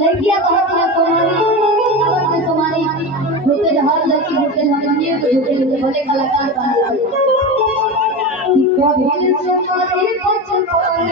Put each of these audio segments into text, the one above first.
लड़कियां बहुत है तुम्हारी होते हर लड़की होते हमने तो होते भले कलाकार बन कि कभी तुम्हारे बचपने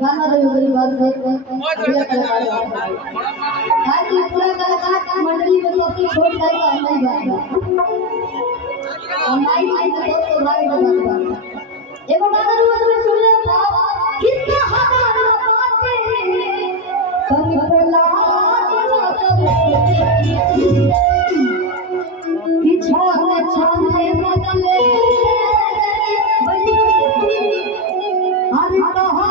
गाना रही बात पूरा कलाकार मंडली में सबसे छोट गायिका हमारी बात हमारी तो भाई बात एगो गाना में सुन ले था कितना हमारा बातें संग प्रहलाद कि छाने बदले अरे कहा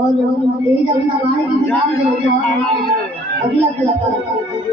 और यही जब गाने की नाम अगला कलाकार